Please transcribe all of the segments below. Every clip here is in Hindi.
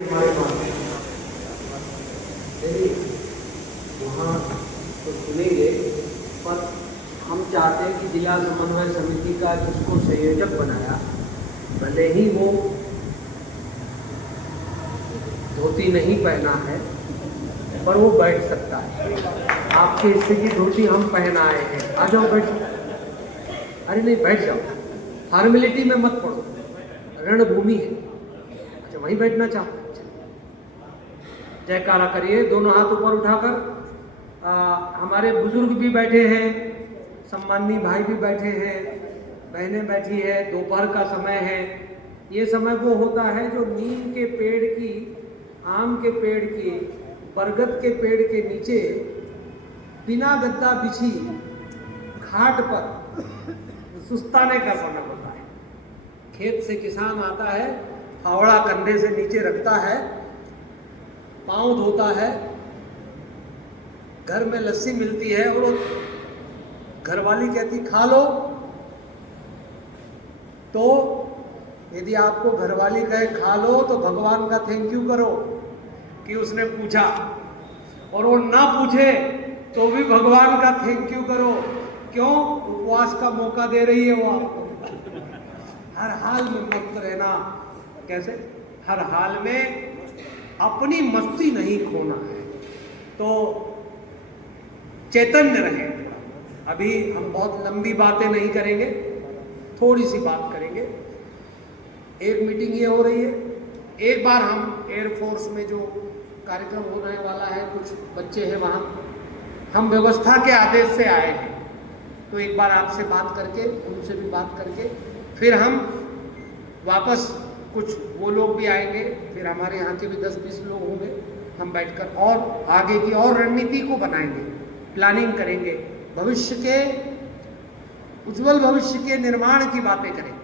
हमारे पास नहीं, वहाँ तो सुनेंगे, पर हम चाहते हैं कि जिला समन्वय समिति का जिसको संयोजक बनाया, भले ही वो धोती नहीं पहना है पर वो बैठ सकता है। आपके हिस्से की धोती हम पहन आए हैं, आ जाओ बैठ। अरे नहीं, बैठ जाओ, फॉर्मेलिटी में मत पड़ो, रणभूमि है। अच्छा, वहीं बैठना चाहते हैं? जयकारा करिए, दोनों हाथ ऊपर उठाकर। हमारे बुजुर्ग भी बैठे हैं, सम्माननीय भाई भी बैठे हैं, बहनें बैठी है, दोपहर का समय है। ये समय वो होता है जो नीम के पेड़ की, आम के पेड़ की, बरगद के पेड़ के नीचे बिना गद्दा बिछी घाट पर सुस्ताने का समय होता है। खेत से किसान आता है, फावड़ा कंधे से नीचे रखता है, पाँव धोता है, घर में लस्सी मिलती है और घरवाली कहती खा लो। तो यदि आपको घरवाली कहे खा लो तो भगवान का थैंक यू करो कि उसने पूछा, और वो ना पूछे तो भी भगवान का थैंक यू करो। क्यों? उपवास का मौका दे रही है वो आपको। हर हाल में मस्त रहना। कैसे? हर हाल में अपनी मस्ती नहीं खोना है, तो चैतन्य रहे। अभी हम बहुत लंबी बातें नहीं करेंगे, थोड़ी सी बात करेंगे। एक मीटिंग ये हो रही है, एक बार हम एयरफोर्स में जो कार्यक्रम होने वाला है, कुछ बच्चे हैं वहाँ, हम व्यवस्था के आदेश से आए हैं, तो एक बार आपसे बात करके, उनसे भी बात करके फिर हम वापस, कुछ वो लोग भी आएंगे, फिर हमारे यहाँ के भी 10-20 लोग होंगे, हम बैठकर और आगे की और रणनीति को बनाएंगे, प्लानिंग करेंगे, भविष्य के, उज्जवल भविष्य के निर्माण की बातें करेंगे।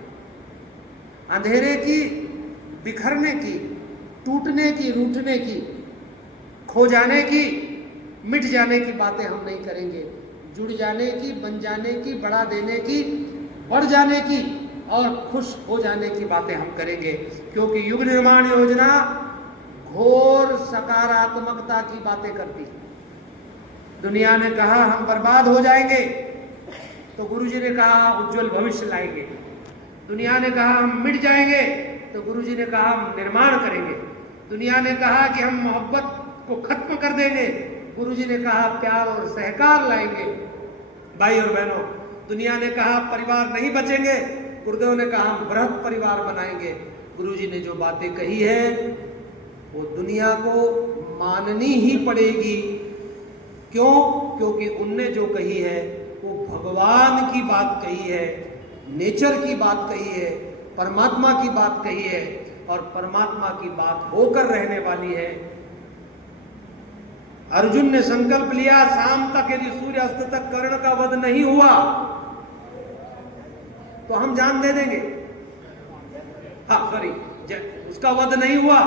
अंधेरे की, बिखरने की, टूटने की, रूठने की, खो जाने की, मिट जाने की बातें हम नहीं करेंगे। जुड़ जाने की, बन जाने की, बढ़ा देने की, बढ़ जाने की और खुश हो जाने की बातें हम करेंगे, क्योंकि युग निर्माण योजना घोर सकारात्मकता की बातें करती है। दुनिया ने कहा हम बर्बाद हो जाएंगे, तो गुरुजी ने कहा उज्जवल भविष्य लाएंगे। दुनिया ने कहा हम मिट जाएंगे, तो गुरुजी ने कहा हम निर्माण करेंगे। दुनिया ने कहा कि हम मोहब्बत को खत्म कर देंगे, गुरुजी ने कहा प्यार और सहकार लाएंगे। भाई और बहनों, दुनिया ने कहा परिवार नहीं बचेंगे, गुरुदेव ने कहा हम बृहद परिवार बनाएंगे। गुरुजी ने जो बातें कही है वो दुनिया को माननी ही पड़ेगी। क्यों? क्योंकि उनने जो कही है वो भगवान की बात कही है, नेचर की बात कही है, परमात्मा की बात कही है, और परमात्मा की बात होकर रहने वाली है। अर्जुन ने संकल्प लिया, शाम तक यदि सूर्य अस्त तक कर्ण का वध नहीं हुआ तो हम जान दे देंगे। हाँ सॉरी, उसका वध नहीं हुआ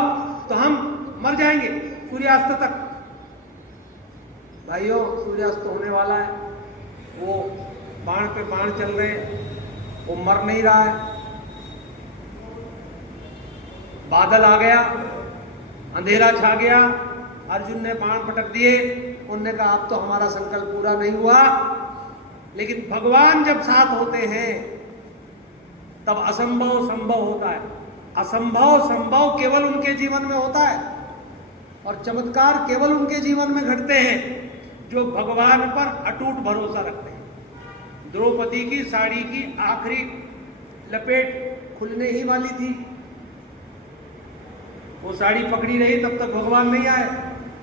तो हम मर जाएंगे सूर्यास्त तक। भाइयों, सूर्यास्त होने वाला है, वो बाण पे बाण चल रहे हैं, वो मर नहीं रहा है। बादल आ गया, अंधेरा छा गया, अर्जुन ने बाण पटक दिए, उन्होंने कहा अब तो हमारा संकल्प पूरा नहीं हुआ। लेकिन भगवान जब साथ होते हैं तब असंभव संभव होता है, असंभव संभव केवल उनके जीवन में होता है, और चमत्कार केवल उनके जीवन में घटते हैं जो भगवान पर अटूट भरोसा रखते हैं। द्रौपदी की साड़ी की आखिरी लपेट खुलने ही वाली थी, वो साड़ी पकड़ी रही तब तक भगवान नहीं आए,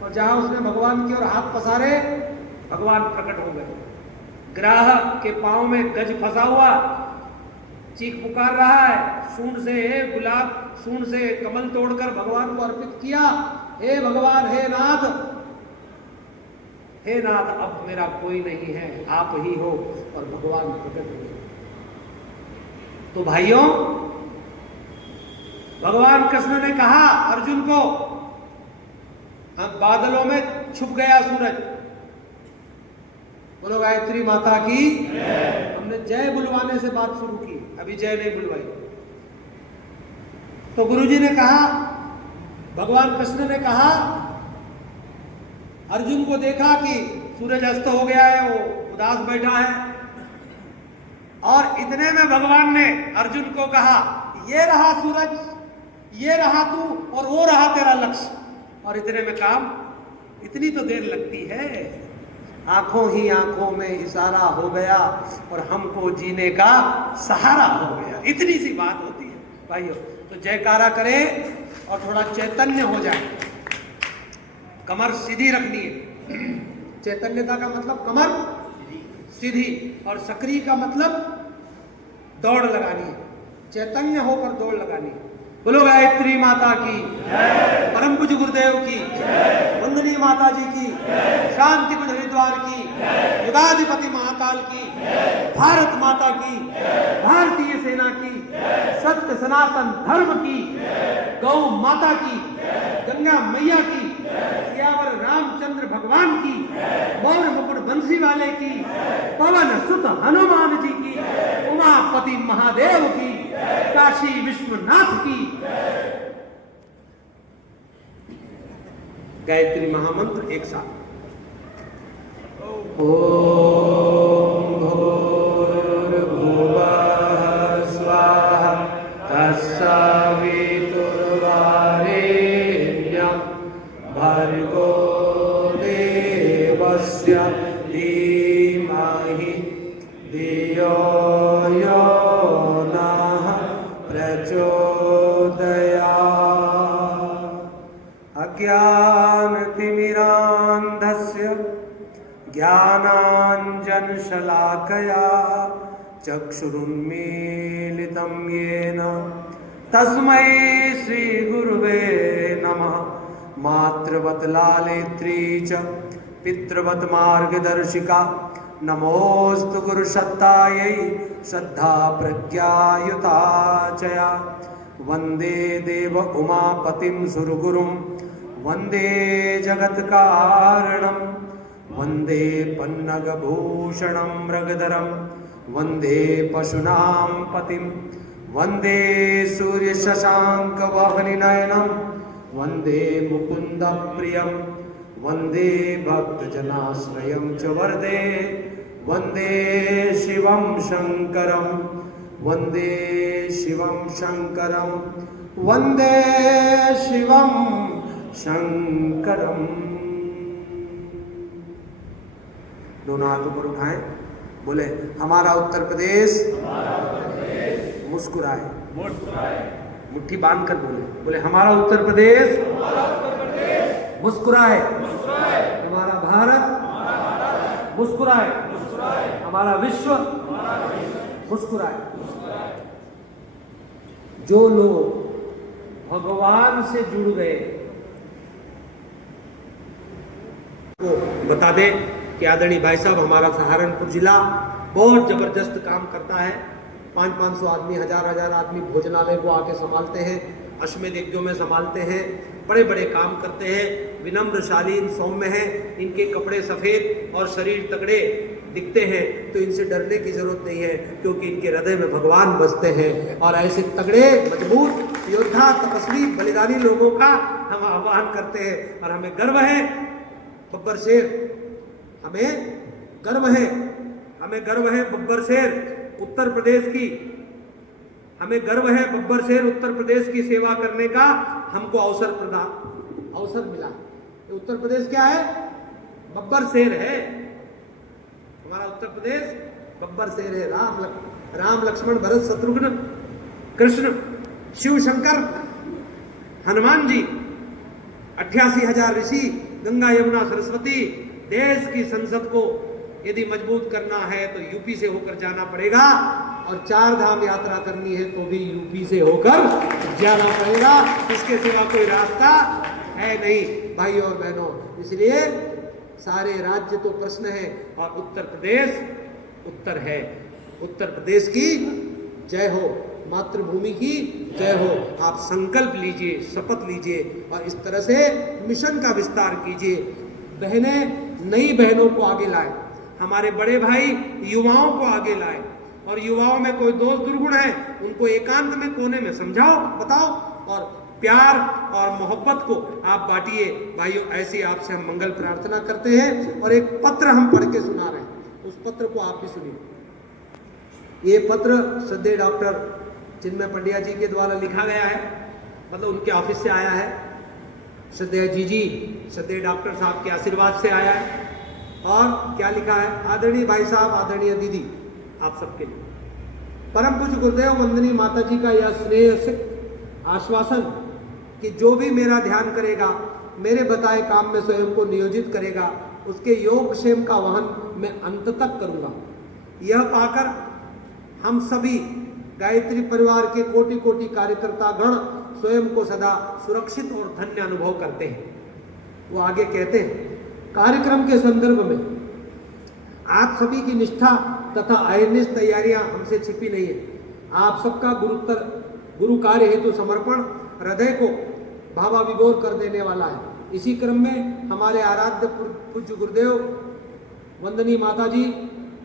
और जहां उसने भगवान की ओर हाथ पसारे भगवान प्रकट हो गए। ग्राह के पांव में गज फंसा हुआ, चीख पुकार रहा है, सूंड से गुलाब, सूंड से कमल तोड़कर भगवान को अर्पित किया, हे भगवान, हे नाथ, हे नाथ, अब मेरा कोई नहीं है, आप ही हो, और भगवान प्रकट हुए। तो भाइयों, भगवान कृष्ण ने कहा अर्जुन को, बादलों में छुप गया सूरज, बोलो गायत्री माता की। हमने जय बुलवाने से बात शुरू की, अभी जय नहीं बुलवाई। तो गुरुजी ने कहा भगवान कृष्ण ने कहा, अर्जुन को देखा कि सूरज अस्त हो गया है, वो उदास बैठा है, और इतने में भगवान ने अर्जुन को कहा, ये रहा सूरज, ये रहा तू, और वो रहा तेरा लक्ष्य। और इतने में काम, इतनी तो देर लगती है, आंखों ही आंखों में इशारा हो गया और हमको जीने का सहारा हो गया। इतनी सी बात होती है भाइयों। तो जयकारा करें और थोड़ा चैतन्य हो जाए। कमर सीधी रखनी है। चैतन्यता का मतलब कमर सीधी, और सक्रिय का मतलब दौड़ लगानी है, चैतन्य होकर दौड़ लगानी है। बोलो गायत्री माता की, परम पूज्य गुरुदेव की, वंदनीय माता जी की, शांति कुंज हरिद्वार की, युगाधिपति महाकाल की, भारत माता की, भारतीय सेना की, सत्य सनातन धर्म की, गौ माता की, गंगा मैया की, सियावर रामचंद्र भगवान की, मौर्य मुकुट बंसी वाले की, पवन सुत हनुमान जी की, उमापति महादेव की, काशी विश्वनाथ की। गायत्री महामंत्र एक साथ। ओम भूर्भुवः स्वाहा तत्सवितुर्वरेण्यं भर्गो देवस्य धीमहि धियो यो नः प्रचोदयात्। अज्ञानतिमिरान्धस्य ज्ञानाञ्जनशलाकया चक्षुरुन्मीलितं येन तस्मै श्रीगुरुवे नमः। मातृवत् लालित्री च पितृवत् मार्गदर्शिका नमोस्तु गुरुसत्तायै श्रद्धा प्रज्ञायुता चया। वन्दे देव उमापतिं सुरगुरुं वन्दे जगत्कारणं वन्दे पन्नगभूषणं मृगधरं वन्दे पशूनां पतिं वन्दे सूर्यशशाङ्कवाहनिनयनं वन्दे मुकुन्दप्रियं वन्दे भक्तजनाश्रयं च वरदे वन्दे शिवं शङ्करं वन्दे शिवं शङ्करं वन्दे शिवं शङ्करम्। दोनों हाथ ऊपर उठाएं, बोले हमारा उत्तर प्रदेश मुस्कुराए। मुट्ठी बांध कर बोले हमारा उत्तर प्रदेश मुस्कुराए, हमारा भारत मुस्कुराए, हमारा विश्व मुस्कुराए। जो लोग भगवान से जुड़ गए को बता दे कि आदरणीय भाई साहब, हमारा सहारनपुर जिला बहुत जबरदस्त काम करता है। 500-500 आदमी, 1000-1000 आदमी भोजनालय को आके संभालते हैं, अश्वमेध यज्ञों में संभालते हैं, बड़े बड़े काम करते हैं, विनम्र शालीन सौम्य हैं, इनके कपड़े सफ़ेद और शरीर तगड़े दिखते हैं, तो इनसे डरने की जरूरत नहीं है, क्योंकि इनके हृदय में भगवान बसते हैं। और ऐसे तगड़े मजबूत योद्धा तपस्वी बलिदानी लोगों का हम आह्वान करते हैं। और हमें गर्व है बब्बर शेर, हमें गर्व है, हमें गर्व है बब्बर शेर उत्तर प्रदेश की, हमें गर्व है बब्बर शेर उत्तर प्रदेश की सेवा करने का हमको अवसर मिला। उत्तर प्रदेश क्या है? बब्बर शेर है। हमारा उत्तर प्रदेश बब्बर शेर है। राम लक्ष्मण भरत शत्रुघ्न कृष्ण शिव शंकर हनुमान जी, 88,000 ऋषि, गंगा यमुना सरस्वती। देश की संसद को यदि मजबूत करना है तो यूपी से होकर जाना पड़ेगा, और 4 धाम यात्रा करनी है तो भी यूपी से होकर जाना पड़ेगा। इसके सिवा कोई रास्ता है नहीं भाई और बहनों। इसलिए सारे राज्य तो प्रश्न है और उत्तर प्रदेश उत्तर है। उत्तर प्रदेश की जय हो, मातृभूमि की जय हो। आप संकल्प लीजिए, शपथ लीजिए और इस तरह से मिशन का विस्तार कीजिए। बहनें नई बहनों को आगे लाए, हमारे बड़े भाई युवाओं को आगे लाए, और युवाओं में कोई दोष दुर्गुण है उनको एकांत में कोने में समझाओ, बताओ, और प्यार और मोहब्बत को आप बांटिए। भाइयों, ऐसी आपसे हम मंगल प्रार्थना करते हैं। और एक पत्र हम पढ़ के सुना रहे हैं, उस पत्र को आप भी सुनिए। ये पत्र श्रद्धेय डॉक्टर चिन्मय पंड्या जी के द्वारा लिखा गया है, मतलब उनके ऑफिस से आया है। श्रद्धेय जी श्रद्धेय डॉक्टर साहब के आशीर्वाद से आया है। और क्या लिखा है? आदरणीय भाई साहब, आदरणीय दीदी, आप सबके लिए परम पूज्य गुरुदेव वंदनीय माता जी का यह स्नेह से आश्वासन कि जो भी मेरा ध्यान करेगा, मेरे बताए काम में स्वयं को नियोजित करेगा, उसके योग क्षेम का वहन मैं अंत तक करूंगा। यह पाकर हम सभी गायत्री परिवार के कोटि कोटि कार्यकर्ता गण स्वयं को सदा सुरक्षित और धन्य अनुभव करते हैं। वो आगे कहते हैं, कार्यक्रम के संदर्भ में आप सभी की निष्ठा तथा अहर्निश तैयारियां हमसे छिपी नहीं है। आप सबका गुरु कार्य हेतु समर्पण हृदय को भावाविभोर कर देने वाला है। इसी क्रम में हमारे आराध्य पूज्य गुरुदेव वंदनीय माता जी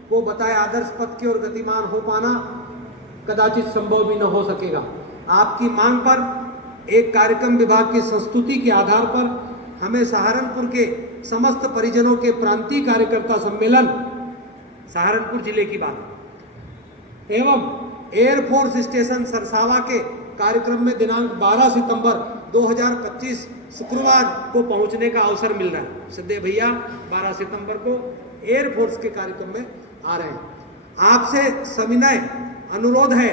को बताए आदर्श पथ की ओर गतिमान हो पाना कदाचित संभव भी न हो सकेगा। आपकी मांग पर एक कार्यक्रम विभाग की संस्तुति के आधार पर हमें सहारनपुर के समस्त परिजनों के प्रांतीय कार्यकर्ता सम्मेलन, सहारनपुर जिले की बात, एवं एयरफोर्स स्टेशन सरसावा के कार्यक्रम में दिनांक 12 सितंबर 2025 शुक्रवार को पहुंचने का अवसर मिल रहा है। श्रद्धेय भैया 12 सितंबर को एयरफोर्स के कार्यक्रम में आ रहे हैं। आपसे सविनय अनुरोध है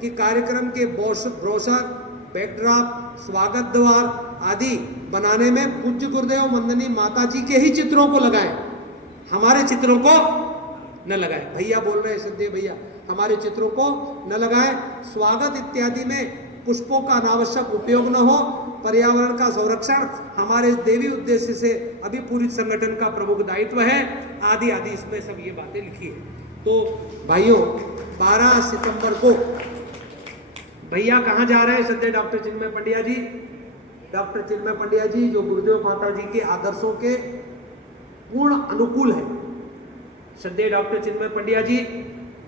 कि कार्यक्रम के ब्रोशर, बैकड्रॉप, स्वागत द्वार आदि बनाने में पूज्य गुरुदेव वंदनीय माता जी के ही चित्रों को लगाएं, हमारे चित्रों को न लगाएं। भैया बोल रहे हैं, श्रद्धेय भैया, हमारे चित्रों को न लगाएं। स्वागत इत्यादि में पुष्पों का अनावश्यक उपयोग न हो। पर्यावरण का संरक्षण हमारे देवी उद्देश्य से अभिपूरित संगठन का प्रमुख दायित्व है, आदि आदि इसमें सब ये बातें लिखी है। तो भाइयों, 12 सितंबर को भैया कहाँ जा रहे हैं? श्रद्धेय डॉक्टर चिन्मय पंड्या जी, डॉक्टर चिन्मय पंड्या जी जो गुरुदेव माता जी के आदर्शों के पूर्ण अनुकूल है। श्रद्धेय डॉक्टर चिन्मय पंड्या जी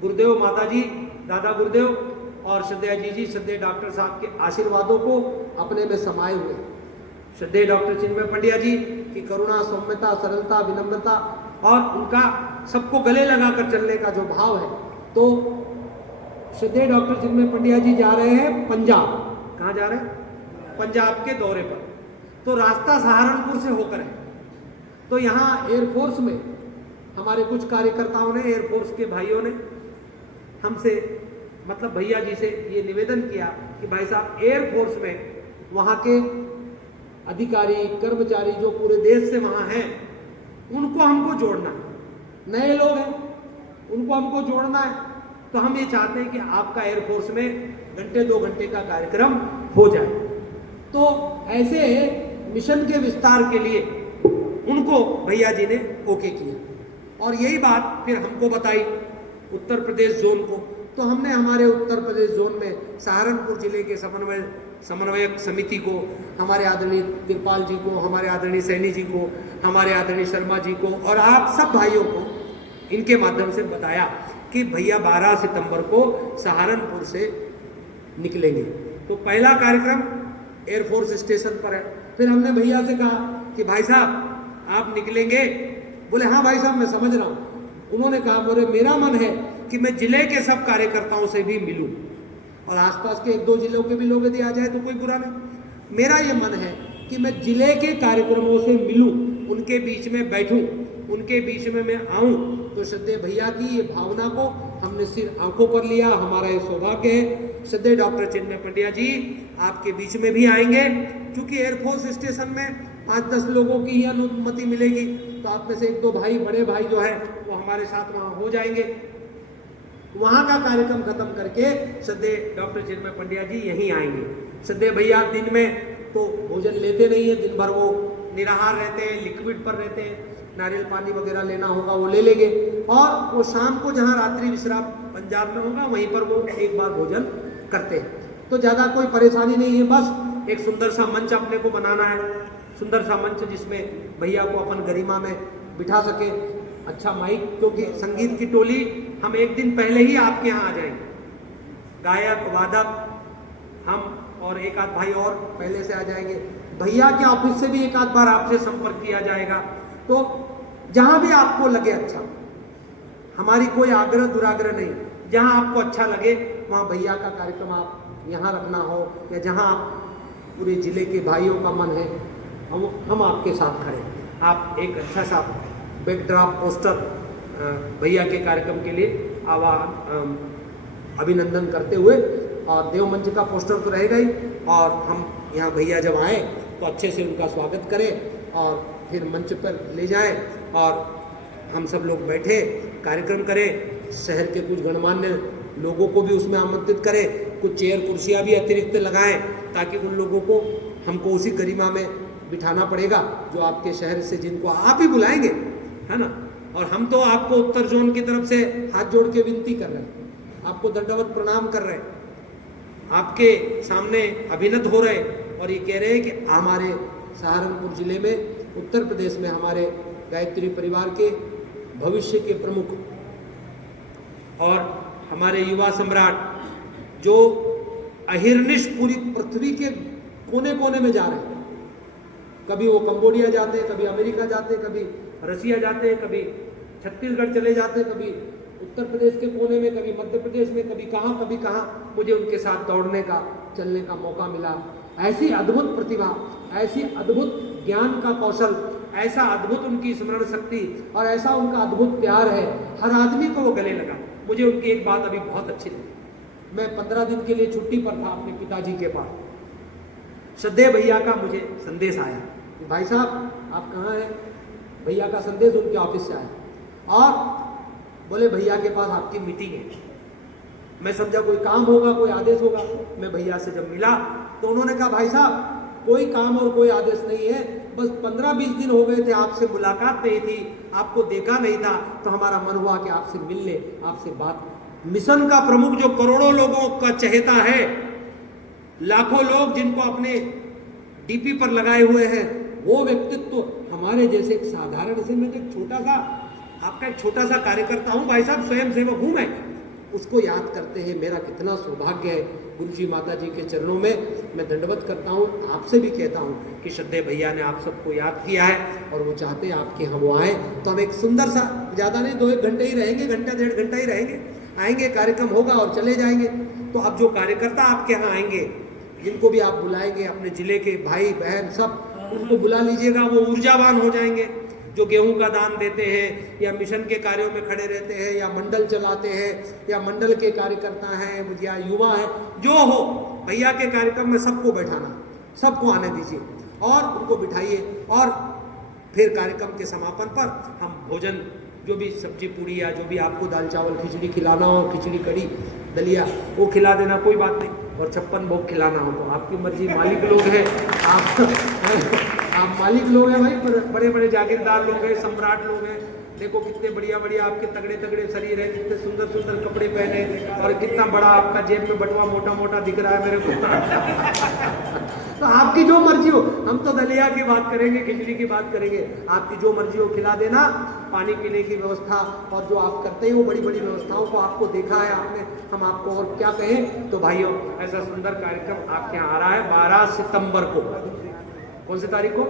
गुरुदेव माता जी, दादा गुरुदेव और श्रद्धेय जी श्रद्धेय डॉक्टर साहब के आशीर्वादों को अपने में समाये हुए। श्रद्धेय डॉक्टर चिन्मय पंड्या जी की करुणा, सौम्यता, सरलता, विनम्रता और उनका सबको गले लगाकर चलने का जो भाव है। तो श्रद्धेय डॉक्टर चिन्मय पंड्या जी जा रहे हैं पंजाब। कहाँ जा रहे हैं? पंजाब के दौरे पर। तो रास्ता सहारनपुर से होकर है। तो यहाँ एयरफोर्स में हमारे कुछ कार्यकर्ताओं ने, एयरफोर्स के भाइयों ने हमसे, मतलब भैया जी से ये निवेदन किया कि भाई साहब, एयरफोर्स में वहाँ के अधिकारी, कर्मचारी जो पूरे देश से वहाँ हैं, उनको हमको जोड़ना है। नए लोग हैं, उनको हमको जोड़ना है। तो हम ये चाहते हैं कि आपका एयरफोर्स में घंटे 2 घंटे का कार्यक्रम हो जाए। तो ऐसे मिशन के विस्तार के लिए उनको भैया जी ने ओके किया। और यही बात फिर हमको बताई उत्तर प्रदेश जोन को। तो हमने हमारे उत्तर प्रदेश जोन में सहारनपुर जिले के समन्वयक समिति को, हमारे आदरणीय कृपाल जी को, हमारे आदरणीय सैनी जी को, हमारे आदरणीय शर्मा जी को और आप सब भाइयों को इनके माध्यम से बताया कि भैया 12 सितंबर को सहारनपुर से निकलेंगे। तो पहला कार्यक्रम एयरफोर्स स्टेशन पर है। फिर हमने भैया से कहा कि भाई साहब आप निकलेंगे? बोले हाँ भाई साहब, मैं समझ रहा हूँ। उन्होंने कहा, बोले मेरा मन है कि मैं जिले के सब कार्यकर्ताओं से भी मिलूं और आसपास के 1-2 जिलों के भी लोग यदि आ जाए तो कोई बुरा नहीं। मेरा ये मन है कि मैं जिले के कार्यक्रमों से मिलूं, उनके बीच में बैठूं, उनके बीच में मैं आऊं। तो श्रद्धेय भैया की ये भावना को हमने सिर आंखों पर लिया। हमारा ये सौभाग्य है। श्रद्धेय डॉक्टर चिन्मय पंड्या जी आपके बीच में भी आएंगे, क्योंकि एयरफोर्स स्टेशन में 5-10 लोगों की ही अनुमति मिलेगी। तो आप में से 1-2 भाई, बड़े भाई जो है वो हमारे साथ वहाँ हो जाएंगे। वहाँ का कार्यक्रम खत्म करके श्रद्धेय डॉक्टर चिन्मय पंड्या जी यहीं आएंगे। श्रद्धेय भैया दिन में तो भोजन लेते नहीं है, दिन भर वो निराहार रहते हैं, लिक्विड पर रहते हैं। नारियल पानी वगैरह लेना होगा वो ले लेंगे और वो शाम को जहाँ रात्रि विश्राम पंजाब में होगा वहीं पर वो एक बार भोजन करते हैं। तो ज़्यादा कोई परेशानी नहीं है। बस एक सुंदर सा मंच अपने को बनाना है, सुंदर सा मंच जिसमें भैया को अपन गरिमा में बिठा सके, अच्छा माइक, क्योंकि संगीत की टोली हम एक दिन पहले ही आपके यहाँ आ जाएंगे। गायक, वादक हम और एक आध भाई और पहले से आ जाएंगे। भैया के ऑफिस से भी एक आध बार आपसे संपर्क किया जाएगा। तो जहां भी आपको लगे अच्छा, हमारी कोई आग्रह दुराग्रह नहीं, जहां आपको अच्छा लगे वहां भैया का कार्यक्रम आप यहाँ रखना हो, या जहां आप पूरे जिले के भाइयों का मन है हम आपके साथ खड़े। आप एक अच्छा सा बैकड्रॉप पोस्टर भैया के कार्यक्रम के लिए अभिनंदन करते हुए, और देव मंच का पोस्टर तो रहेगा ही, और हम यहाँ भैया जब आए तो अच्छे से उनका स्वागत करें और फिर मंच पर ले जाएं और हम सब लोग बैठे कार्यक्रम करें। शहर के कुछ गणमान्य लोगों को भी उसमें आमंत्रित करें, कुछ चेयर कुर्सियाँ भी अतिरिक्त लगाएं, ताकि उन लोगों को हमको उसी गरिमा में बिठाना पड़ेगा जो आपके शहर से, जिनको आप ही बुलाएंगे, है ना। और हम तो आपको उत्तर जोन की तरफ से हाथ जोड़ के विनती कर रहे हैं, आपको दंडवत प्रणाम कर रहे हैं, आपके सामने अभिनत हो रहे हैं, और ये कह रहे हैं कि हमारे सहारनपुर जिले में, उत्तर प्रदेश में हमारे गायत्री परिवार के भविष्य के प्रमुख और हमारे युवा सम्राट जो अहिर्निश पूरी पृथ्वी के कोने कोने में जा रहे हैं, कभी वो कंबोडिया जाते हैं, कभी अमेरिका जाते हैं, कभी रसिया जाते हैं, कभी छत्तीसगढ़ चले जाते हैं, कभी उत्तर प्रदेश के कोने में, कभी मध्य प्रदेश में, कभी कहाँ मुझे उनके साथ दौड़ने का, चलने का मौका मिला। ऐसी अद्भुत प्रतिभा, ऐसी अद्भुत ज्ञान का कौशल, ऐसा अद्भुत उनकी स्मरण शक्ति और ऐसा उनका अद्भुत प्यार है, हर आदमी को वो गले लगा। मुझे उनकी एक बात अभी बहुत अच्छी लगी। मैं 15 दिन के लिए छुट्टी पर था अपने पिताजी के पास। श्रद्धेय भैया का मुझे संदेश आया कि भाई साहब आप कहाँ हैं। भैया का संदेश उनके ऑफिस से आया और बोले भैया के पास आपकी मीटिंग है। मैं समझा कोई काम होगा, कोई आदेश होगा। मैं भैया से जब मिला तो उन्होंने कहा भाई साहब कोई काम और कोई आदेश नहीं है, बस 15-20 दिन हो गए थे आपसे मुलाकात नहीं थी, आपको देखा नहीं था, तो हमारा मन हुआ कि आपसे मिल ले, आपसे बात। मिशन का प्रमुख जो करोड़ों लोगों का चहेता है, लाखों लोग जिनको अपने डीपी पर लगाए हुए हैं, वो व्यक्तित्व हमारे जैसे एक साधारण से, मैं एक छोटा सा आपका एक छोटा सा कार्यकर्ता हूं भाई साहब, स्वयं सेवक हूं मैं, उसको याद करते हैं। मेरा कितना सौभाग्य है। गुरु जी माता जी के चरणों में मैं दंडवत करता हूँ। आपसे भी कहता हूँ कि श्रद्धेय भैया ने आप सबको याद किया है और वो चाहते हैं आपके हम वो आए, तो हम एक सुंदर सा, ज़्यादा नहीं 2-1 घंटे ही रहेंगे, घंटा 1.5 घंटा ही रहेंगे, आएंगे, कार्यक्रम होगा और चले जाएंगे। तो अब जो कार्यकर्ता आपके यहाँ आएंगे, जिनको भी आप बुलाएंगे, अपने जिले के भाई बहन सब उनको बुला लीजिएगा, वो ऊर्जावान हो जाएंगे। जो गेहूं का दान देते हैं या मिशन के कार्यों में खड़े रहते हैं या मंडल चलाते हैं या मंडल के कार्यकर्ता हैं या युवा है, जो हो, भैया के कार्यक्रम में सबको बैठाना, सबको आने दीजिए और उनको बिठाइए। और फिर कार्यक्रम के समापन पर हम भोजन, जो भी सब्जी पूड़ी या जो भी आपको दाल चावल खिचड़ी खिलाना हो, खिचड़ी कड़ी दलिया वो खिला देना, कोई बात नहीं। और 56 भोग खिलाना हो तो आपकी मर्जी, मालिक लोग हैं आप मालिक लोग हैं भाई, बड़े बड़े जागीरदार लोग हैं, सम्राट लोग हैं। देखो कितने बढ़िया बढ़िया आपके तगड़े तगड़े शरीर है, कितने सुंदर सुंदर कपड़े पहने और कितना बड़ा आपका जेब में बटुआ मोटा मोटा दिख रहा है मेरे को। तो आपकी जो मर्जी हो, हम तो दलिया की बात करेंगे, खिचड़ी की बात करेंगे, आपकी जो मर्जी हो खिला देना। पानी पीने की व्यवस्था और जो आप करते हैं वो बड़ी बड़ी व्यवस्थाओं को आपको देखा है आपने, हम आपको और क्या कहें। तो भाइयों, ऐसा सुंदर कार्यक्रम आपके यहाँ आ रहा है 12 सितंबर को। कौन सी तारीख को?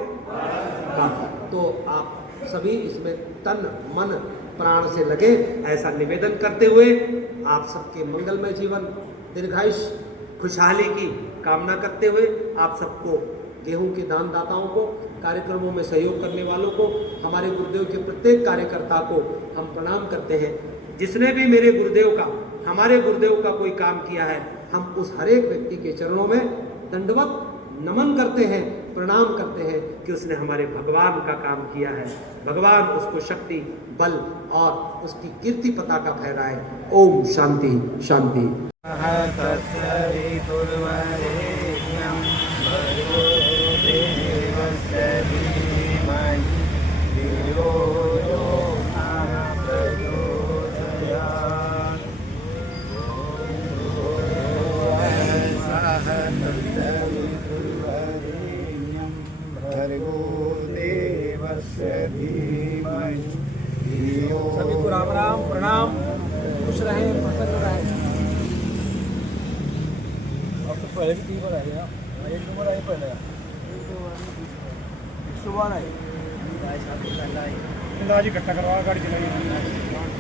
तो आप सभी इसमें तन मन प्राण से लगे, ऐसा निवेदन करते हुए आप सबके मंगलमय जीवन, दीर्घायुष, खुशहाली की कामना करते हुए आप सबको, गेहूं के दानदाताओं को, कार्यक्रमों में सहयोग करने वालों को, हमारे गुरुदेव के प्रत्येक कार्यकर्ता को हम प्रणाम करते हैं। जिसने भी मेरे गुरुदेव का, हमारे गुरुदेव का कोई काम किया है, हम उस हर एक व्यक्ति के चरणों में दंडवत नमन करते हैं, प्रणाम करते हैं कि उसने हमारे भगवान का काम किया है। भगवान उसको शक्ति, बल और उसकी कीर्ति पताका फहराए। ओम शांति शांति। सभी को राम राम, प्रणाम, खुश रहें, प्रसन्न रहें। पहले भी 3 बार आए हैं, एक 2 बार आए पहले, सुबह आए, भाई साहब पहला ही आज इकट्ठा करवा गाड़ी चलाई।